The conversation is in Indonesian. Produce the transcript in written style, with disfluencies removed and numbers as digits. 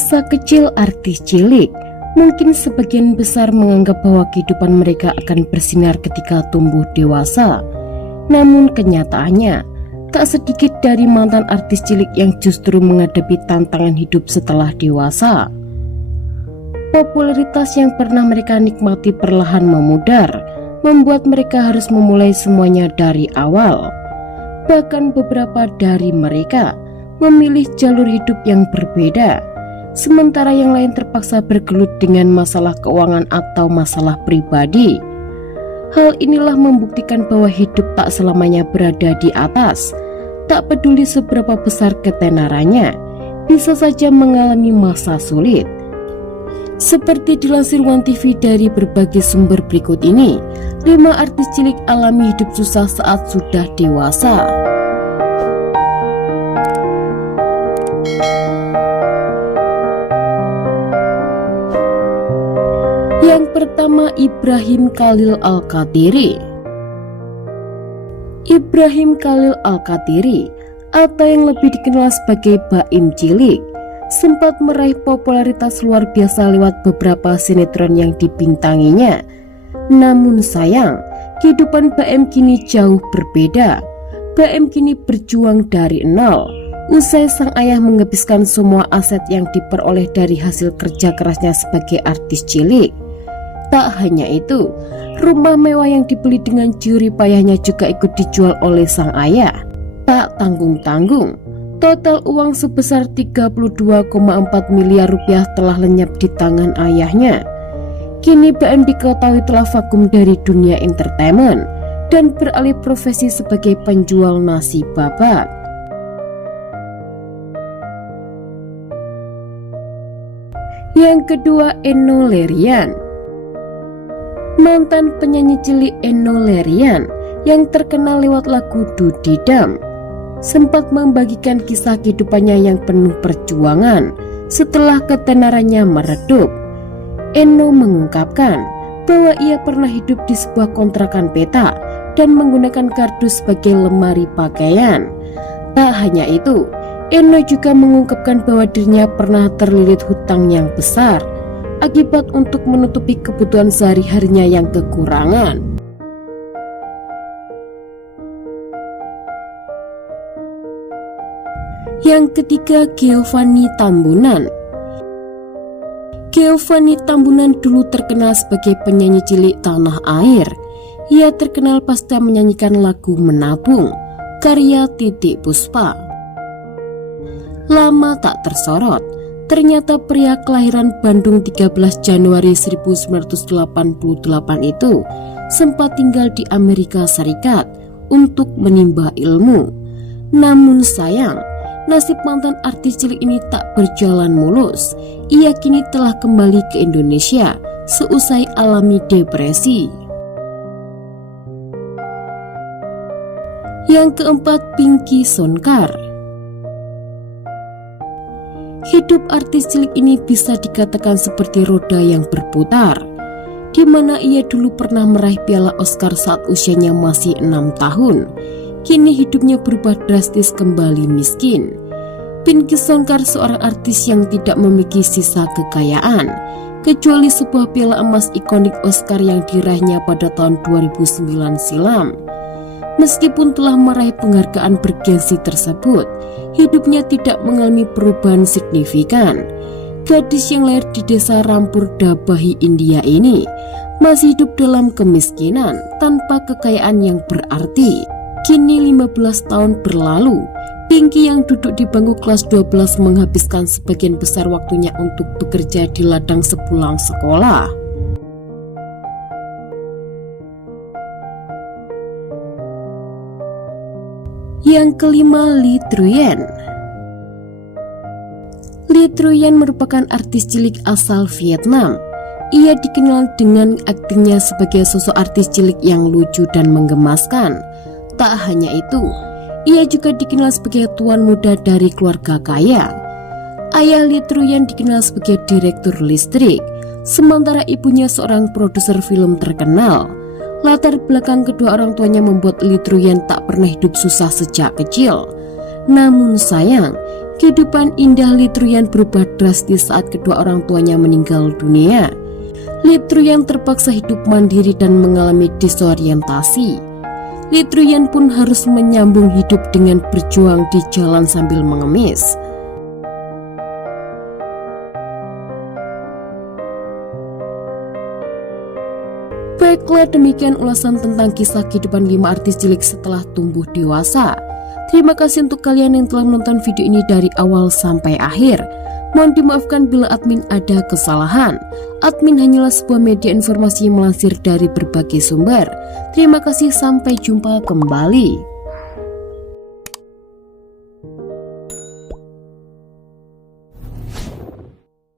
Masa kecil artis cilik, mungkin sebagian besar menganggap bahwa kehidupan mereka akan bersinar ketika tumbuh dewasa. Namun kenyataannya, tak sedikit dari mantan artis cilik yang justru menghadapi tantangan hidup setelah dewasa. Popularitas yang pernah mereka nikmati perlahan memudar, membuat mereka harus memulai semuanya dari awal. Bahkan beberapa dari mereka memilih jalur hidup yang berbeda, sementara yang lain terpaksa bergelut dengan masalah keuangan atau masalah pribadi. Hal inilah membuktikan bahwa hidup tak selamanya berada di atas. Tak peduli seberapa besar ketenarannya, bisa saja mengalami masa sulit. Seperti dilansir One TV dari berbagai sumber berikut ini, 5 artis cilik alami hidup susah saat sudah dewasa. Yang pertama, Ibrahim Khalil Alkatiri. Ibrahim Khalil Alkatiri, atau yang lebih dikenal sebagai Baim Cilik, sempat meraih popularitas luar biasa lewat beberapa sinetron yang dibintanginya. Namun sayang, kehidupan Baim kini jauh berbeda. Baim kini berjuang dari nol, usai sang ayah menghabiskan semua aset yang diperoleh dari hasil kerja kerasnya sebagai artis cilik. Tak hanya itu, rumah mewah yang dibeli dengan jerih payahnya juga ikut dijual oleh sang ayah. Tak tanggung-tanggung, total uang sebesar 32,4 miliar rupiah telah lenyap di tangan ayahnya. Kini Baim diketahui telah vakum dari dunia entertainment dan beralih profesi sebagai penjual nasi babat. Yang kedua, Enno Lerian. Mantan penyanyi cilik Enno Lerian yang terkenal lewat lagu Dudidam sempat membagikan kisah kehidupannya yang penuh perjuangan setelah ketenarannya meredup. Enno mengungkapkan bahwa ia pernah hidup di sebuah kontrakan petak dan menggunakan kardus sebagai lemari pakaian. Tak hanya itu, Enno juga mengungkapkan bahwa dirinya pernah terlilit hutang yang besar akibat untuk menutupi kebutuhan sehari-harinya yang kekurangan. Yang ketiga, Giovanni Tambunan. Giovanni Tambunan dulu terkenal sebagai penyanyi cilik tanah air. Ia terkenal pasca menyanyikan lagu Menabung, karya Titiek Puspa. Lama tak tersorot, ternyata pria kelahiran Bandung 13 Januari 1988 itu sempat tinggal di Amerika Serikat untuk menimba ilmu. Namun sayang, nasib mantan artis cilik ini tak berjalan mulus. Ia kini telah kembali ke Indonesia seusai alami depresi. Yang keempat, Pinky Sonkar. Hidup artis cilik ini bisa dikatakan seperti roda yang berputar, di mana ia dulu pernah meraih piala Oscar saat usianya masih 6 tahun. Kini hidupnya berubah drastis, kembali miskin. Pinky Sonkar seorang artis yang tidak memiliki sisa kekayaan, kecuali sebuah piala emas ikonik Oscar yang diraihnya pada tahun 2009 silam. Meskipun telah meraih penghargaan bergensi tersebut, hidupnya tidak mengalami perubahan signifikan. Gadis yang lahir di desa Rampur Dabahi, India ini masih hidup dalam kemiskinan tanpa kekayaan yang berarti. Kini 15 tahun berlalu, Pinky yang duduk di bangku kelas 12 menghabiskan sebagian besar waktunya untuk bekerja di ladang sepulang sekolah. Yang kelima, Lee Truyen. Lee Truyen merupakan artis cilik asal Vietnam. Ia dikenal dengan aktingnya sebagai sosok artis cilik yang lucu dan menggemaskan. Tak hanya itu, ia juga dikenal sebagai tuan muda dari keluarga kaya. Ayah Lee Truyen dikenal sebagai direktur listrik, sementara ibunya seorang produser film terkenal. Latar belakang kedua orang tuanya membuat Lee Truyen tak pernah hidup susah sejak kecil. Namun sayang, Kehidupan indah Litruyan berubah drastis saat kedua orang tuanya meninggal dunia. Litruyan terpaksa hidup mandiri dan mengalami disorientasi. Litruyan pun harus menyambung hidup dengan berjuang di jalan sambil mengemis. Baiklah, demikian ulasan tentang kisah kehidupan 5 artis cilik setelah tumbuh dewasa. Terima kasih untuk kalian yang telah menonton video ini dari awal sampai akhir. Mohon dimaafkan bila admin ada kesalahan. Admin hanyalah sebuah media informasi yang melansir dari berbagai sumber. Terima kasih, sampai jumpa kembali.